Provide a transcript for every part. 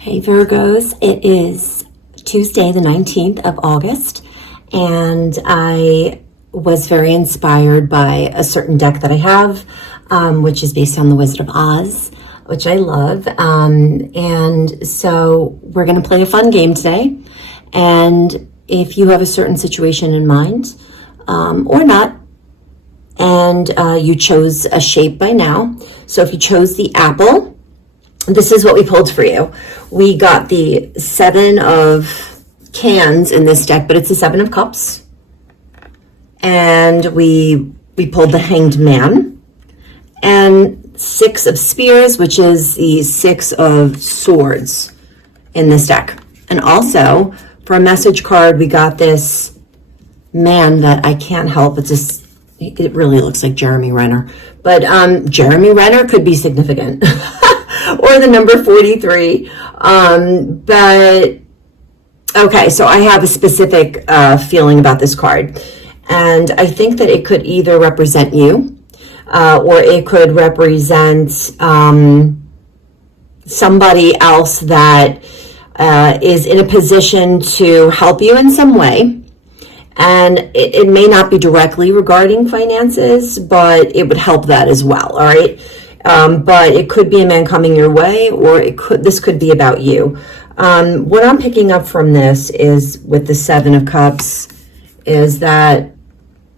Hey Virgos, it is Tuesday the 19th of August, and I was very inspired by a certain deck that I have, which is based on the Wizard of Oz, which I love. And so we're going to play a fun game today. And if you have a certain situation in mind, or not, and you chose a shape by now. So if you chose the apple, this is what we pulled for you. We got the 7 of cans in this deck, but it's the 7 of cups. And we pulled the Hanged Man. And 6 of spears, which is the 6 of swords in this deck. And also, for a message card, we got this man that I can't help. It really looks like Jeremy Renner. But Jeremy Renner could be significant. Or the number 43. But okay, so I have a specific feeling about this card. And I think that it could either represent you, or it could represent somebody else that is in a position to help you in some way. And it may not be directly regarding finances, but it would help that as well, all right? But it could be a man coming your way, or this could be about you. What I'm picking up from this is, with the 7 of Cups, is that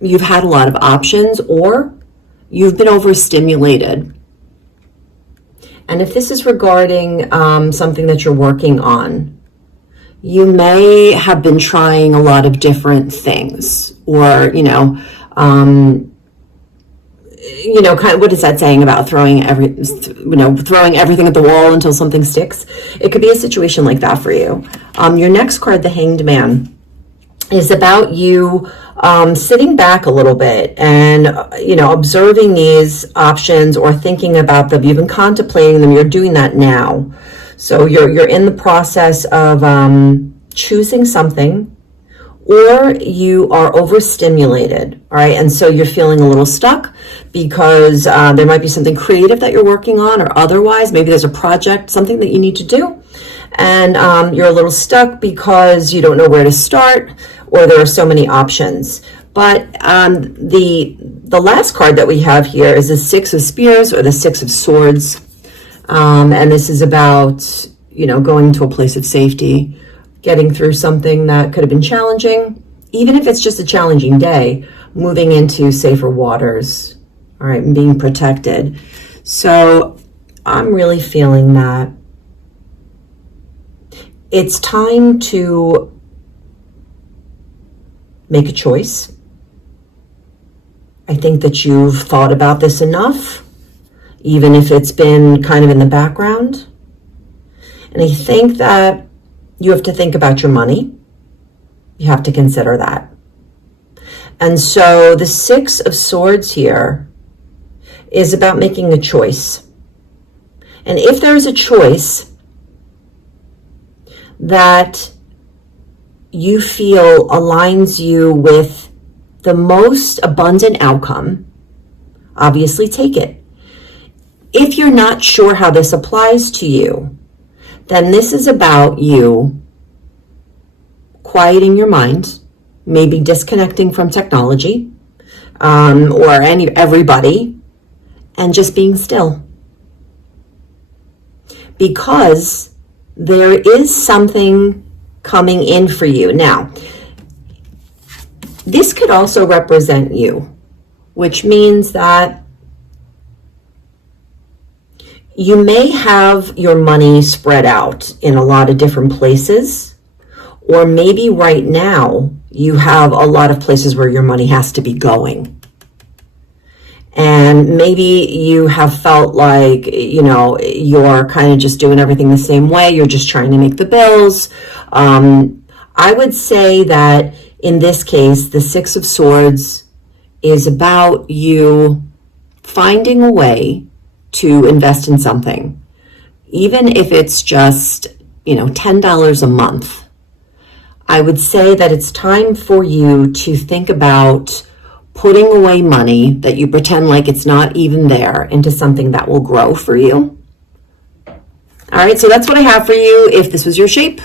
you've had a lot of options, or you've been overstimulated. And if this is regarding something that you're working on, you may have been trying a lot of different things, or, kind of, what is that saying about throwing everything at the wall until something sticks? It could be a situation like that for you. Your next card, the Hanged Man, is about you sitting back a little bit and, observing these options or thinking about them. You've been contemplating them. You're doing that now. So you're in the process of choosing something, or you are overstimulated, all right? And so you're feeling a little stuck because there might be something creative that you're working on, or otherwise, maybe there's a project, something that you need to do. And you're a little stuck because you don't know where to start, or there are so many options. But the last card that we have here is the 6 of Spears, or the 6 of Swords. And this is about, going to a place of safety, getting through something that could have been challenging, even if it's just a challenging day, moving into safer waters, all right, and being protected. So I'm really feeling that it's time to make a choice. I think that you've thought about this enough, even if it's been kind of in the background. And I think that you have to think about your money. You have to consider that. And so the 6 of Swords here is about making a choice. And if there's a choice that you feel aligns you with the most abundant outcome, obviously take it. If you're not sure how this applies to you, then this is about you quieting your mind, maybe disconnecting from technology, or everybody, and just being still. Because there is something coming in for you. Now, this could also represent you, which means that you may have your money spread out in a lot of different places, or maybe right now you have a lot of places where your money has to be going. And maybe you have felt like, you're kind of just doing everything the same way. You're just trying to make the bills. I would say that in this case, the 6 of Swords is about you finding a way to invest in something, even if it's just, $10 a month. I would say that it's time for you to think about putting away money that you pretend like it's not even there into something that will grow for you. All right, so that's what I have for you if this was your shape.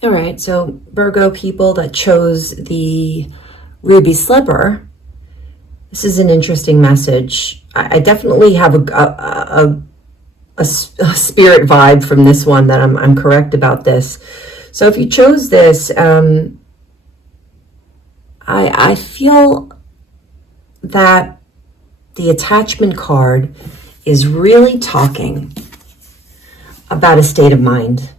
All right, so Virgo people that chose the ruby slipper, this is an interesting message. I definitely have a spirit vibe from this one that I'm correct about this. So if you chose this, I feel that the attachment card is really talking about a state of mind.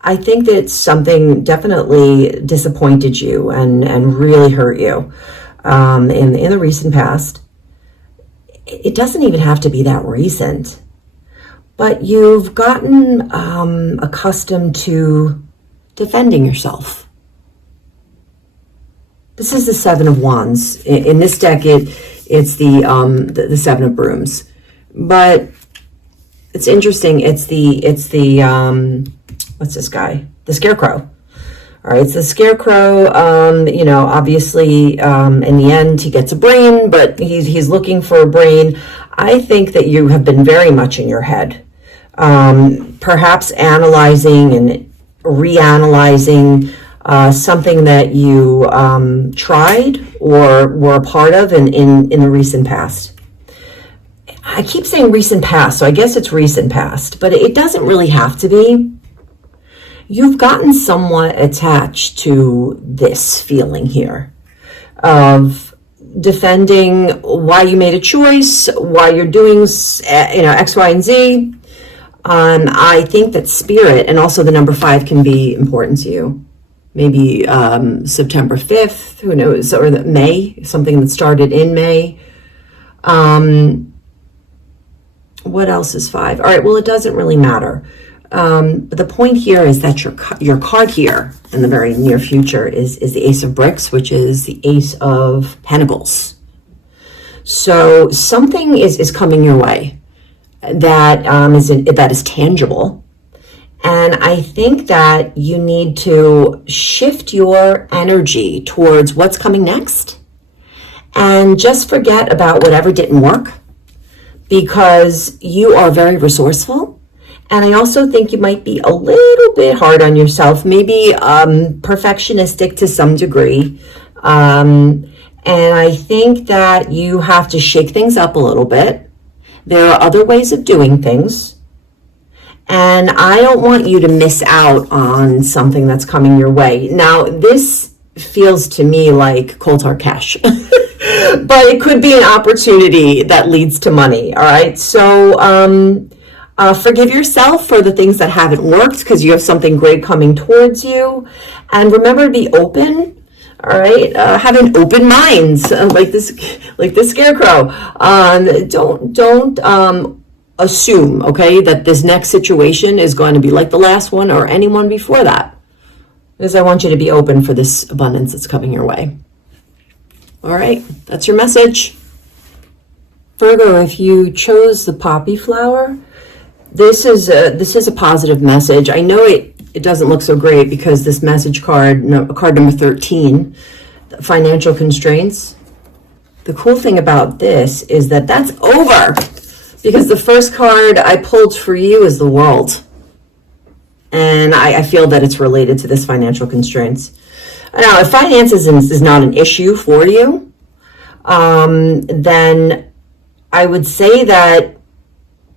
I think that something definitely disappointed you and really hurt you in the recent past. It doesn't even have to be that recent, but you've gotten accustomed to defending yourself. This is the Seven of Wands. In this deck, it's the Seven of Brooms, but it's interesting. It's the what's this guy? The Scarecrow. All right, it's the Scarecrow. Obviously, in the end, he gets a brain, but he's looking for a brain. I think that you have been very much in your head, perhaps analyzing and reanalyzing something that you tried or were a part of in the recent past. I keep saying recent past, so I guess it's recent past, but it doesn't really have to be. You've gotten somewhat attached to this feeling here of defending why you made a choice, why you're doing, X, Y, and Z. I think that spirit and also the number 5 can be important to you. Maybe September 5th, who knows, or May, something that started in May. What else is 5? All right, well, it doesn't really matter. But the point here is that your card here in the very near future is the Ace of Bricks, which is the Ace of Pentacles. So something is coming your way that is tangible. And I think that you need to shift your energy towards what's coming next and just forget about whatever didn't work, because you are very resourceful. And I also think you might be a little bit hard on yourself, maybe perfectionistic to some degree. And I think that you have to shake things up a little bit. There are other ways of doing things. And I don't want you to miss out on something that's coming your way. Now, this feels to me like cold hard cash. But it could be an opportunity that leads to money, all right? So, forgive yourself for the things that haven't worked, because you have something great coming towards you. And remember to be open, all right? Have an open mind, like this Scarecrow. Don't assume, okay, that this next situation is going to be like the last one or anyone before that, because I want you to be open for this abundance that's coming your way. All right, that's your message. Virgo, if you chose the poppy flower, this is a positive message. I know it doesn't look so great because this message card number 13, financial constraints. The cool thing about this is that that's over, because the first card I pulled for you is the World. And I feel that it's related to this financial constraints. Now, if finances is not an issue for you, then I would say that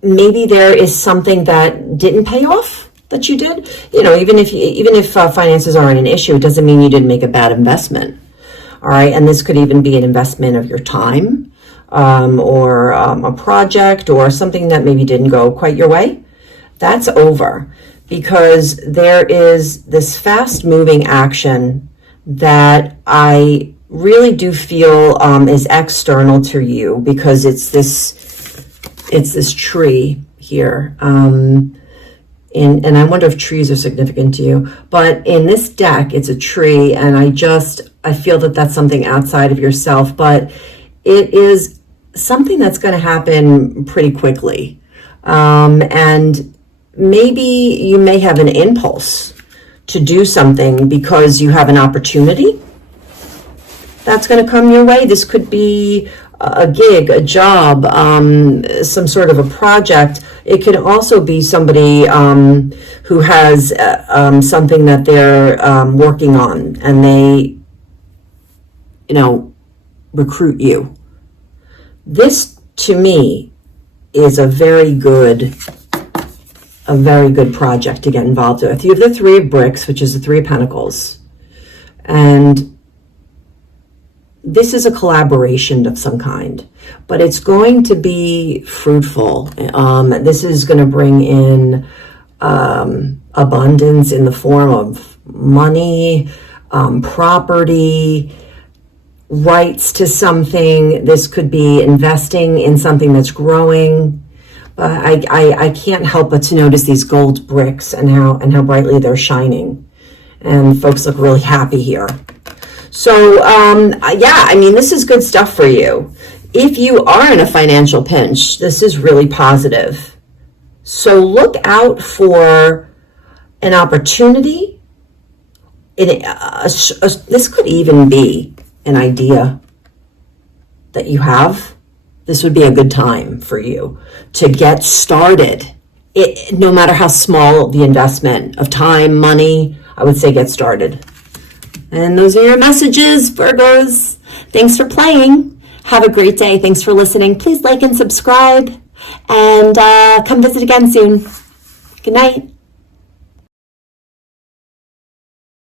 maybe there is something that didn't pay off that you did. Even if finances aren't an issue, it doesn't mean you didn't make a bad investment. All right, and this could even be an investment of your time, or a project or something that maybe didn't go quite your way. That's over, because there is this fast-moving action that I really do feel is external to you, because it's this tree here. And I wonder if trees are significant to you. But in this deck, it's a tree, and I feel that that's something outside of yourself, but it is something that's going to happen pretty quickly. And maybe you may have an impulse to do something because you have an opportunity that's going to come your way. This could be a gig, a job, some sort of a project. It could also be somebody who has something that they're working on, and they, recruit you. This, to me, is a very good project to get involved with. You have the Three of Bricks, which is the Three of Pentacles, and this is a collaboration of some kind, but it's going to be fruitful. This is going to bring in abundance in the form of money, property, rights to something. This could be investing in something that's growing. I can't help but to notice these gold bricks and how brightly they're shining. And folks look really happy here. So, this is good stuff for you. If you are in a financial pinch, this is really positive. So look out for an opportunity. This could even be an idea that you have. This would be a good time for you to get started. No matter how small the investment of time, money, I would say get started. And those are your messages, Virgos. Thanks for playing. Have a great day. Thanks for listening. Please like and subscribe, and come visit again soon. Good night.